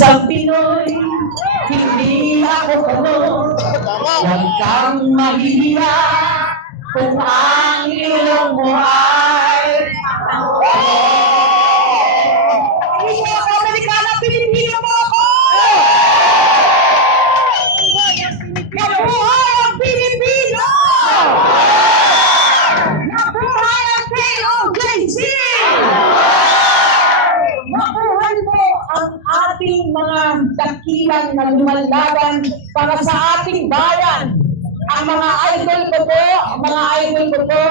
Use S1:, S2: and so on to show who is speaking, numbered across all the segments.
S1: isang Pinoy, hindi ako kuno. Huwag kang mahihiya kung ang ilong mo ay Hindi na lumalaban para sa ating bayan. Ang mga idol ko po, ang mga idol ko po,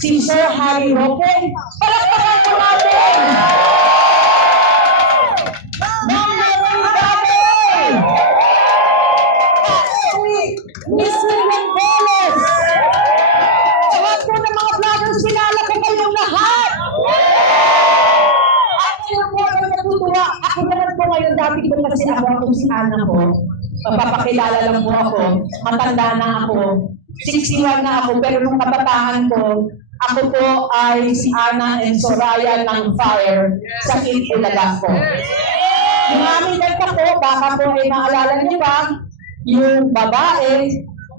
S1: si Sir Harry Roque. Palakpakan po akong si Ana po. Papakilala lang po ako. Matanda na ako. 61 na ako, pero nung kabataan ko, ako po ay si Ana and Soraya ng Fire sa Kitulaga ko. Yung aming kanta po, baka po ay maalala niyo ba, yung babae,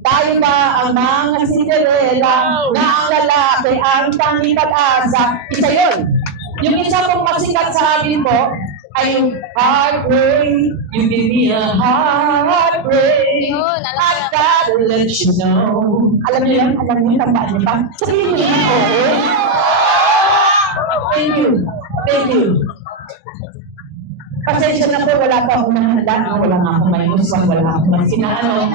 S1: tayo ba ang mga Cinderella na ang lalaki ang tanging pag-asa? Isa yun. Yung isa pong masikat sa amin po yung heartbreak. You give me a heartbreak.
S2: Oh, yun,
S1: I gotta let you know. Alam niyo yan? Alam niyo yung tandaan niyo pa? Sabihin niyo yan. Thank you. Thank you. Pasensya na po, wala pa akong nahanda. Wala nga akong may muswan, wala akong may sinaano.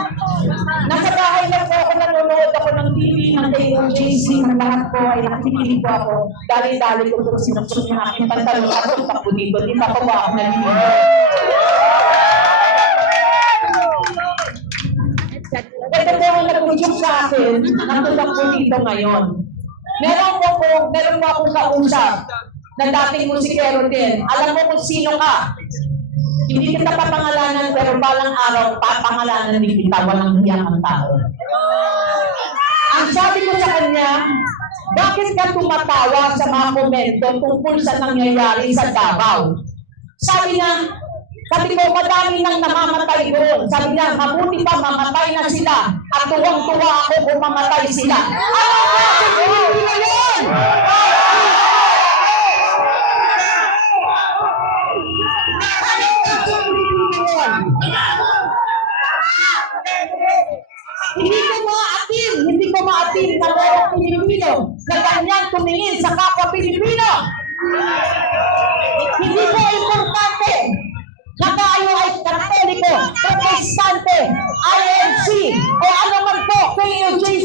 S1: Nasa bahay lang po ako, nanonood ako ng TV, ng KOJC, ng lahat po ay nakikinig po ako. Dali-dali ko po sinusok yung aking pantalon at takbo dito. Di pa po ba ako naliligo? Ito po ang nag-udyok sa akin, natulak po dito ngayon. Meron po po, meron po akong kausap na dating musikero din. Alam mo kung sino ka. Hindi kita papangalanan, pero balang araw, papangalanan din kita, walang hiyang ang tao. Ang sabi ko sa kanya, bakit ka tumatawa sa mga komento tungkol sa nangyayari sa Davao? Sabi niya, sabi ko, madami nang namamatay doon. Sabi niya, mabuti pa mamatay na sila at tuwang-tuwa ako kung mamatay sila. Ano klaseng Pilipino yun? Tumingin sa kapwa Pilipino. Hindi ko importante na tayo ay katoliko, protestante, INC, o ano man po, KUJC,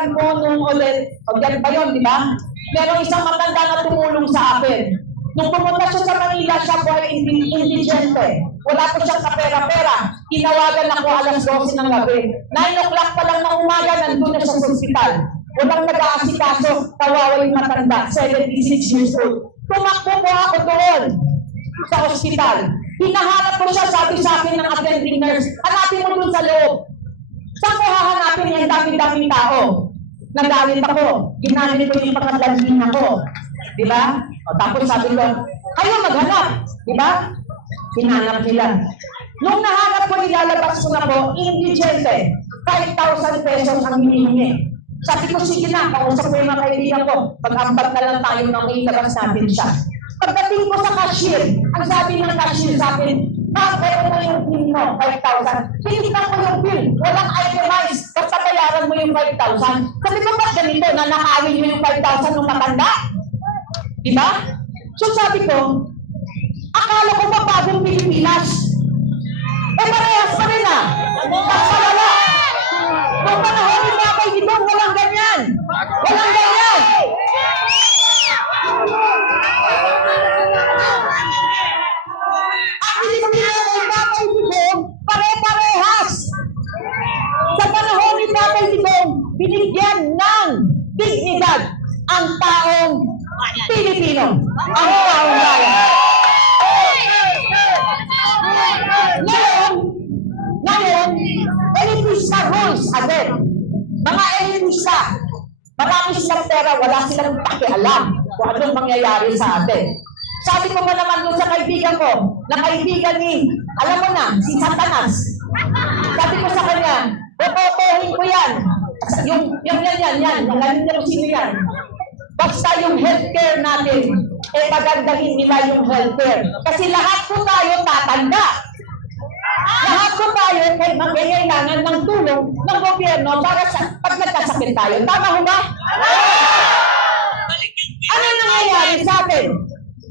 S1: kasagsagan ko nung ulit, o yan pa yun, di ba? Merong isang matanda na tumulong sa akin. Nung pumunta siya sa Manila, siya po ay indi- indigente. Wala po siyang kapera-pera. Tinawagan ako alas 12 ng gabi. 9 o'clock pa lang ng umaga, nandun na siya sa ospital. Walang nag-aasikaso, kawawa yung matanda, 76 years old. Tumakbo po ako doon sa ospital. Hinahanap ko siya, sabi sa akin ng attending nurse, hanapin mo dun sa loob. Saan ko hahanapin yung dami-daming tao? Nagalit ako. Ginamit ko yung pangalalina ko. Di ba? Tapos sabi ko, kayo maghanap. Di ba? Hinanap nila. Nung nahanap ko, nilalabas ko na po, indigente. 5,000 pesos ang hinihingi. Sabi ko, sige na, kausap ko yung mga kaibigan ko. Pag-ambat na lang tayo nang ilabas natin siya. Pagdating ko sa cashier, ang sabi ng cashier sa akin, Meron na yung bill mo, 5,000. Tinignan ko yung bill, walang itemized. Basta bayaran mo yung 5,000. Sabi ko, ba't ganito, nanakawin mo yung 5,000 nung matanda? Diba? So sabi ko, akala ko ba bagong Pilipinas? Eh, parehas pa rin ah. Mas malala. Nung panahon ni Babay Digong, walang ganyan. Walang ganyan. Pilipino. Ang taong bayan. Ngayon, ngayon, elitista rules again. Mga elitista, marami silang pera, wala silang pakialam kung anong mangyayari sa atin. Sabi ko nga naman doon sa kaibigan ko, na kaibigan ni, alam mo na, si Satanas. Sabi ko sa kanya, popopohin ko yan. Yung, yung yan, yan, yan, yung alam niyo kung sino yan. Basta yung healthcare natin, eh pagandahin nila yung healthcare. Kasi lahat po tayo tatanda. Lahat po tayo kay magkailangan ng tulong ng gobyerno para sa pag nagkasakit tayo. Tama ho ba? Ano nangyayari sa atin?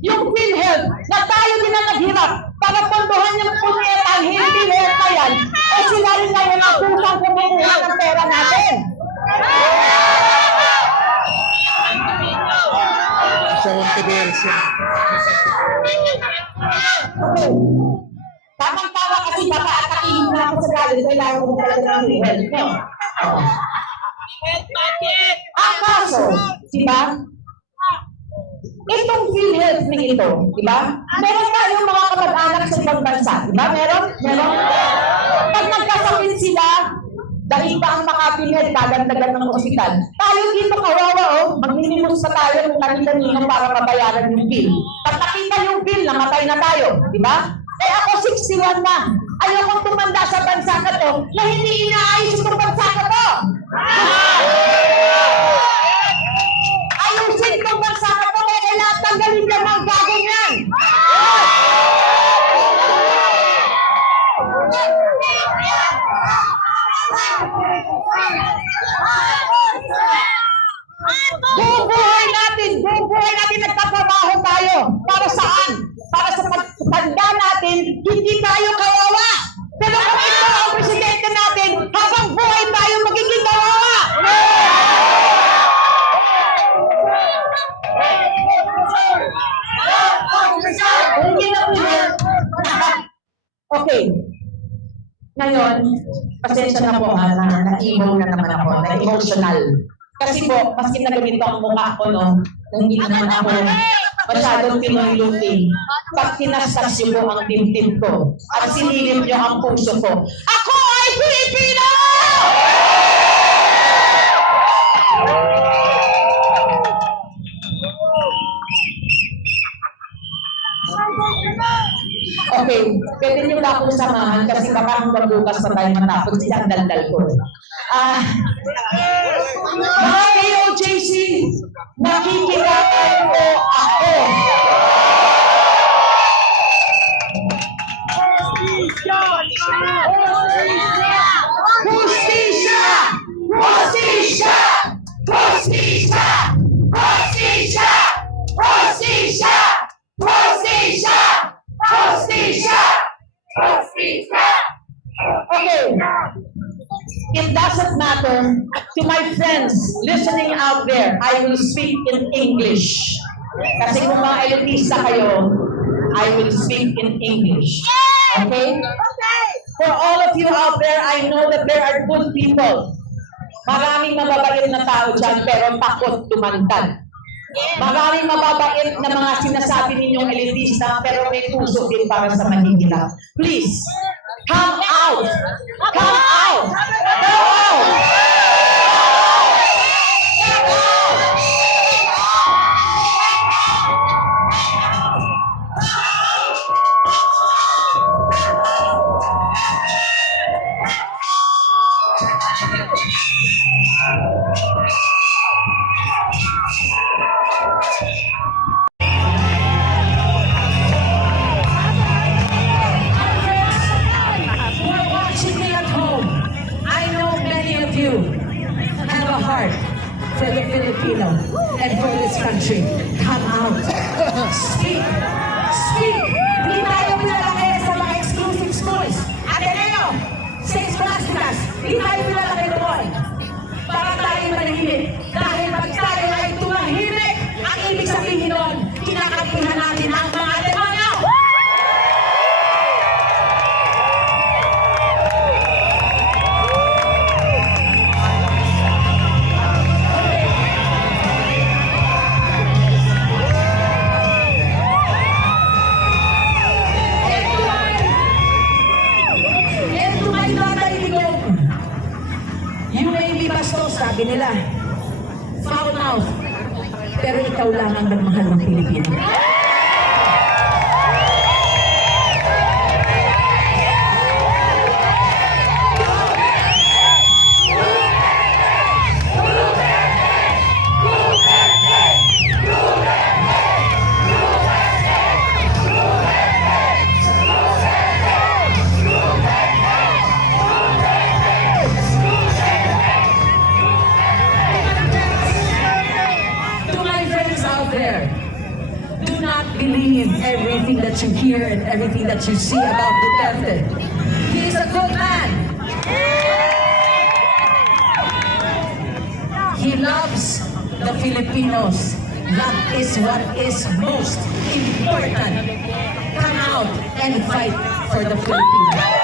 S1: Yung PhilHealth na tayo din ang naghirap para pondohan yung punyetang hindi health na yan, eh sila rin ngayon ang kusang kumukuha ng
S2: controversy.
S1: Okay. Tamang-tama kasi baka atakihin na ako sa galit, kailangan ko talaga ng PhilHealth nyo. Ang kaso, di ba? Itong PhilHealth na ito, di ba? Meron tayong mga kamag-anak sa ibang bansa, di ba? Meron? Meron? Pag nagkasakit sila, dahil pa ang PhilHealth, kaganda-ganda ng ospital. Tayo dito kawawa, oh, magninimos pa tayo ng kanina para mabayaran yung bill. Pag yung bill, namatay na tayo, di ba? Eh ako 61 na. Ayaw kong tumanda sa bansa ka to na hindi inaayos itong bansa ka to. Ayusin itong bansa ka to kaya kailangan tanggalin yung mga gagawin yan. Bubuhay natin, bubuhay natin nagtatrabaho tayo. Para saan? Para sa pagtanda natin, hindi tayo kawawa. Pero kung ito ang presidente natin, habang buhay tayo magiging kawawa. Na. Okay. Ngayon, pasensya na po ha, na na-emo na naman ako, na-emotional. Kasi po, maski na ganito ang mukha ko, no, na hindi naman ako masyadong Pinoy looking. Pag tinastas niyo ang dibdib ko at sinilip niyo ang puso ko, ako ay Pilipino! Okay, pwede niyo ba akong samahan kasi baka hanggang bukas pa tayo matapos isang daldal ko. Ah, mga KOJC, nakikilala Okay. It doesn't matter to my friends listening out there, I will speak in English. Kasi kung mga elitista kayo, I will speak in English. Okay? For all of you out there, I know that there are good people. Maraming mababait na tao dyan, pero takot tumantad. Maraming mababait na mga sinasabi ninyong elitista, pero may puso din para sa mahihirap. Please, come out! Come out! Come out! You have a heart for the Filipino and for this country. Come out. Speak. Speak. Hindi tayo pinalaki sa mga exclusive schools. Ateneo, sa eskwelastikas, hindi tayo pinalaki doon. Para tayo manahimik. Dahil pag tayo ay tumahimik, ang ibig sabihin nun, kinakampihan natin ang hindi bastos, sabi nila.
S3: Foul mouth. Pero ikaw lang ang nagmahal ng Pilipino. You hear and everything that you see about Duterte. He is a good man. He loves the Filipinos. That is what is most important. Come out and fight for the Filipinos.